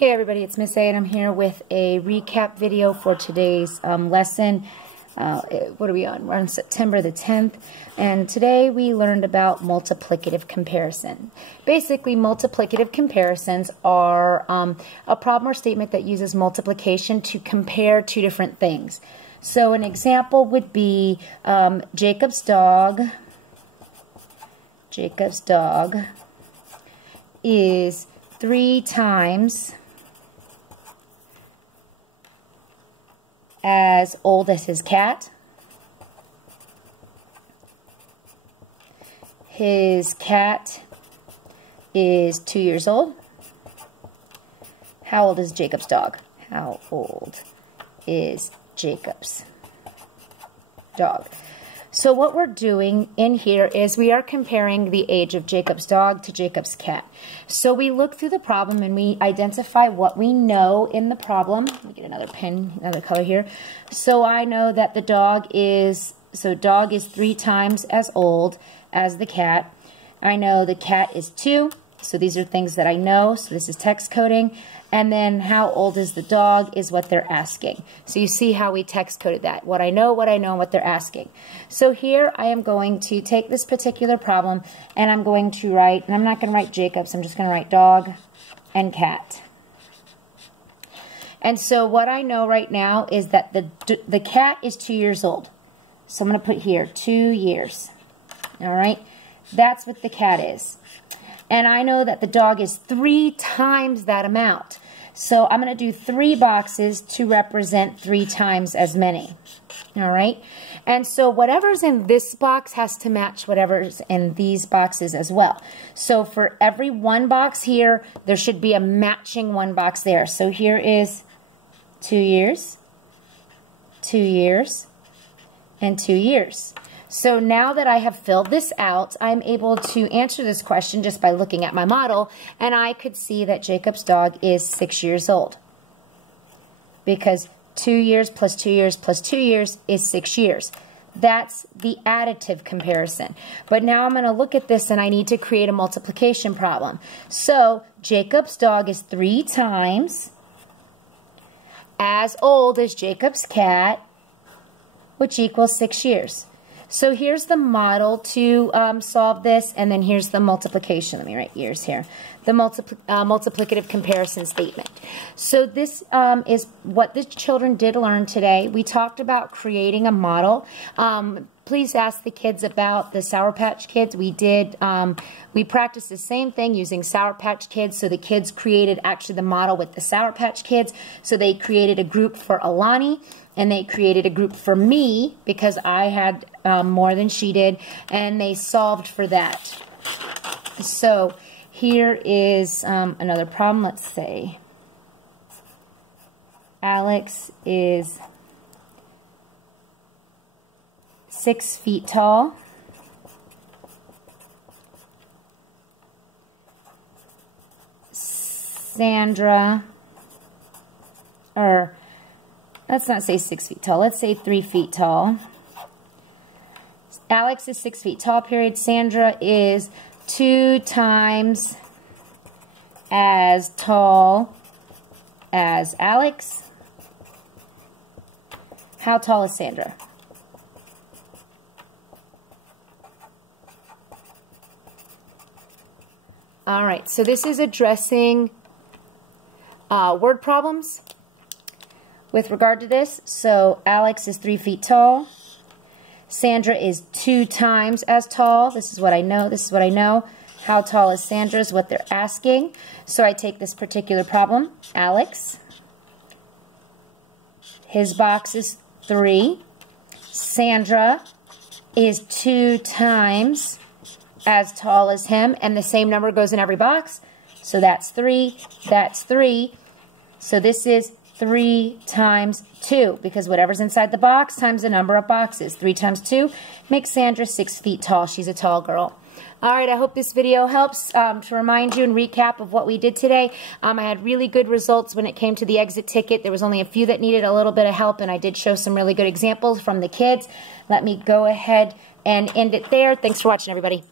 Hey everybody, it's Miss A and I'm here with a recap video for today's lesson. What are we on? We're on September the 10th, and today we learned about multiplicative comparison. Basically, multiplicative comparisons are a problem or statement that uses multiplication to compare two different things. So an example would be Jacob's dog is 3 times as old as his cat. His cat is 2 years old. How old is Jacob's dog? How old is Jacob's dog? So what we're doing in here is we are comparing the age of Jacob's dog to Jacob's cat. So we look through the problem and we identify what we know in the problem. Let me get another pen, another color here. So I know that the dog is 3 times as old as the cat. I know the cat is 2. So these are things that I know. So this is text coding. And then how old is the dog is what they're asking. So you see how we text coded that. What I know, and what they're asking. So here I am going to take this particular problem and I'm going to write, and I'm not going to write Jacob's, I'm just going to write dog and And so what I know right now is that the cat is 2 years old. So I'm going to put here 2 years. All right? That's what the cat is. And I know that the dog is 3 times that amount. So I'm going to do 3 boxes to represent 3 times as many. All right? And so whatever's in this box has to match whatever's in these boxes as well. So for every 1 box here, there should be a matching 1 box there. So here is 2 years, 2 years, and 2 years. So now that I have filled this out, I'm able to answer this question just by looking at my model, and I could see that Jacob's dog is 6 years old. Because 2 years plus 2 years plus 2 years is 6 years. That's the additive comparison. But now I'm going to look at this and I need to create a multiplication problem. So Jacob's dog is 3 times as old as Jacob's cat, which equals 6 years. So here's the model to solve this, and then here's the multiplication. Let me write years here. The multiplicative comparison statement. So this is what the children did learn today. We talked about creating a model. Please ask the kids about the Sour Patch Kids. We practiced the same thing using Sour Patch Kids. So the kids created actually the model with the Sour Patch Kids. So they created a group for Alani, and they created a group for me because I had more than she did, and they solved for that. So here is another problem. Let's say Alex is 6 feet tall. Sandra, or let's not say 6 feet tall. Let's say 3 feet tall. Alex is 6 feet tall, period. Sandra is 2 times as tall as Alex. How tall is Sandra? All right, so this is addressing word problems with regard to this. So Alex is 3 feet tall. Sandra is 2 times as tall. This is what I know. This is what I know. How tall is Sandra is what they're asking. So I take this particular problem. Alex, his box is 3. Sandra is 2 times as tall as him, and the same number goes in every box. So that's 3. That's 3. So this is 3 times 2, because whatever's inside the box times the number of boxes. 3 times 2 makes Sandra 6 feet tall. She's a tall girl. All right, I hope this video helps to remind you and recap of what we did today. I had really good results when it came to the exit ticket. There was only a few that needed a little bit of help, and I did show some really good examples from the kids. Let me go ahead and end it there. Thanks for watching, everybody.